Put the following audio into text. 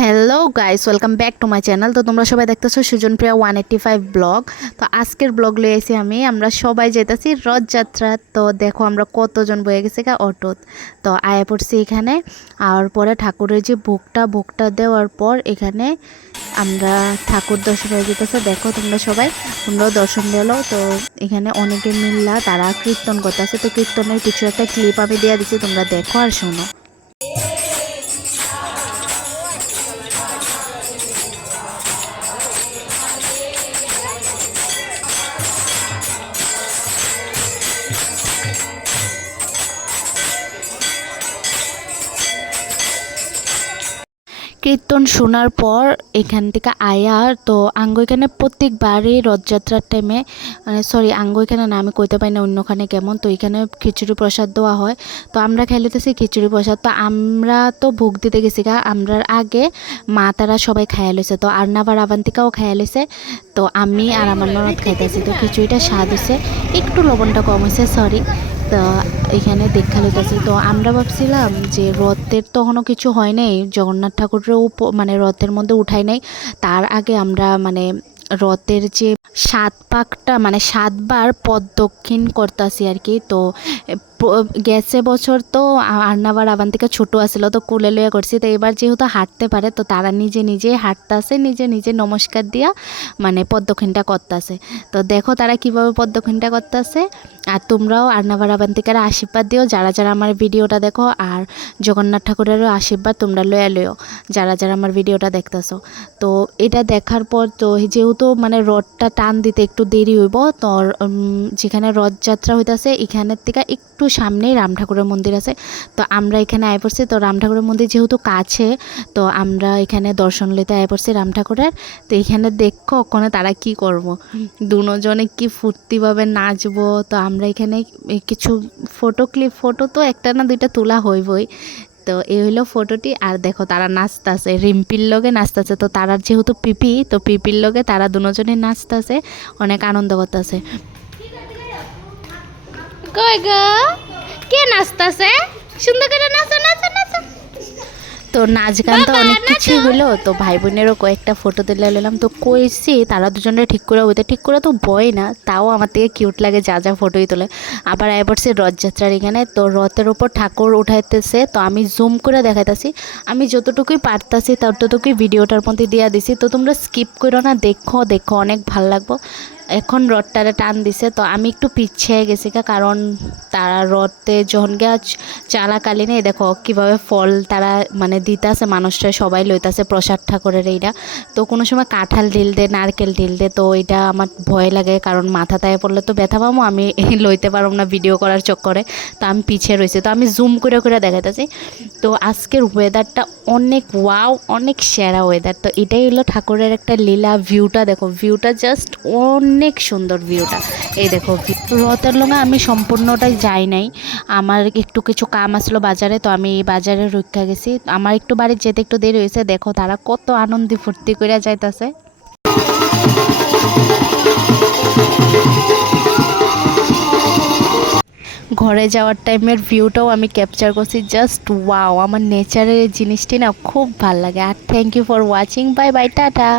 Hello guys, welcome back to my channel. তো তোমরা সবাই দেখতেছো সুজন প্রিয়া 185 ব্লগ। তো আজকের ব্লগ লিয়ে এসে আমরা সবাই যেতেছি রথযাত্রা। তো দেখো আমরা কতজন বয়ে গেছি অটোত। তো আয়া পড়ছি এখানে। আর পরে ঠাকুরের যে ভোগটা দেওয়ার পর এখানে আমরা ঠাকুর দর্শন হয়ে যেতেছে। দেখো তোমরাও দর্শন দিলো। তো এখানে অনেকে মিল্লা তারা কীর্তন করতেছে। তো কীর্তনের কিছু একটা ক্লিপ আমি দিয়ে দিচ্ছি, তোমরা দেখো আর শোনো। কীর্তন শোনার পর এখান থেকে আয়া তো আঙ্গো এখানে প্রত্যেকবারই রথযাত্রার টাইমে আঙ্গো এখানে না, আমি কইতে পারি না অন্যখানে কেমন। তো এখানে খিচুড়ি প্রসাদ দেওয়া হয়। তো আমরা খাইলেতেছি খিচুড়ি প্রসাদ। তো আমরা তো ভোগ দিতে গেছি আমরার আগে মা তারা সবাই খাইয়া লইছে। তো আর্নাবার আবান্তিকাও খাইয়া লইছে। তো আমি আর আমার ননদ খাইতেছি। তো খিচুড়িটা স্বাদ হয়েছে, একটু লবণটা কম হয়েছে, সরি। তো এখানে দেখা লইতেছি। তো আমরা ভাবছিলাম যে রথের তখনও কিছু হয় নাই, জগন্নাথ ঠাকুরের মানে রথের মধ্যে উঠাই নাই। তার আগে আমরা মানে রথের যে 7 পাকটা মানে 7বার প্রদক্ষিণ করতেছি আর কি। তো গেছে বছর তো আর্নাবার আবান থেকে ছোটো আসলো, তো কোলে লইয়া করছি। তো এবার যেহেতু হাঁটতে পারে, তো তারা নিজে হাঁটতেছে, নিজে নমস্কার দিয়া মানে প্রদক্ষিণটা করতেছে। তো দেখো তারা কিভাবে প্রদক্ষিণটা করতেছে। আর তোমরাও আর্নাবার আবান্তিকার আশীর্বাদ দিও যারা আমার ভিডিওটা দেখো। আর জগন্নাথ ঠাকুরেরও আশীর্বাদ তোমরা লইও যারা আমার ভিডিওটা দেখতেছো। তো এটা দেখার পর তো যেহেতু মানে রথটা টান দিতে একটু দেরি হইব, তো যেখানে রথযাত্রা হইতাছে এখানের থেকে একটু সামনেই রাম ঠাকুরের মন্দির আছে। তো আমরা এখানে আয় পড়ছি। তো রাম ঠাকুরের মন্দির যেহেতু কাছে, তো আমরা এখানে দর্শন লইতে আয় পড়ছি রাম ঠাকুরের। তো এখানে দেখো ওখানে তারা কি করব, দুজনে কি ফুর্তিভাবে নাচবো। তো আমরা এখানে কিছু ফটো তো একটা না দুইটা তোলা হইবই। তো এই হইলো ফটোটি। আর দেখো তারা নাচতেছে, রিম্পির লগে নাচতেছে। তো তারার যেহেতু পিপি, তো পিপির লগে তারা দুজনে নাচতেছে, অনেক আনন্দ করতেছে। কই গো, কে নাচতেছে? সুন্দর করে নাচো নাচো নাচো। তো নাচ গান তো অনেক কিছুই হলো। তো ভাই বোনেরও কয়েকটা ফটো তুলে নিলাম। তো কইছি তারা দুজনে ঠিক করে তো বয় না, তাও আমার থেকে কিউট লাগে যা ফটোই তোলে। আবার আয় পড়ছে রথযাত্রার এখানে। তো রথের ওপর ঠাকুর উঠাইতেছে। তো আমি জুম করে দেখাইতেছি, আমি যতটুকুই পারতাছি ততটুকুই ভিডিওটার মধ্যে দিয়ে দিছি। তো তোমরা স্কিপ করো না, দেখো অনেক ভাল লাগবো। এখন রথটারে টান দিছে। তো আমি একটু পিছিয়ে গেছি কারণ তারা রথে যখন চালাকালীনে দেখো কীভাবে ফল তারা মানে দিতেছে, মানুষরা সবাই লইতাছে প্রসাদ ঠাকুরের এইটা। তো কোনো সময় কাঁঠাল ঢিল দে, নারকেল ঢিল দে। তো এটা আমার ভয় লাগে কারণ মাথা তায়ে পড়লে তো ব্যথা পাবো, আমি লইতে পারব না ভিডিও করার চক্করে। তো আমি পিছিয়ে রয়েছি। তো আমি জুম করে দেখাইতেছি। তো আজকের ওয়েদারটা অনেক ওয়াও, অনেক সেরা ওয়েদার। তো এটাই হলো ঠাকুরের একটা লীলা। ভিউটা দেখো, ভিউটা জাস্ট অনেক সুন্দর ভিউটা। এই দেখো রথের লঙ্কা আমি সম্পূর্ণটাই যাই নাই, আমার একটু কিছু কাম আসলো বাজারে। তো আমি এই বাজারে রক্ষা গেছি, আমার একটু বাড়ি যেতে একটু দেরি হয়েছে। দেখো তারা কত আনন্দি ফুর্তি করে যাইতেছে। ঘরে যাওয়ার টাইমের ভিউটাও আমি ক্যাপচার করছি। জাস্ট ওয়াও, আমার নেচারের জিনিসটি না খুব ভাল লাগে। আর thank you for watching, bye bye, tata.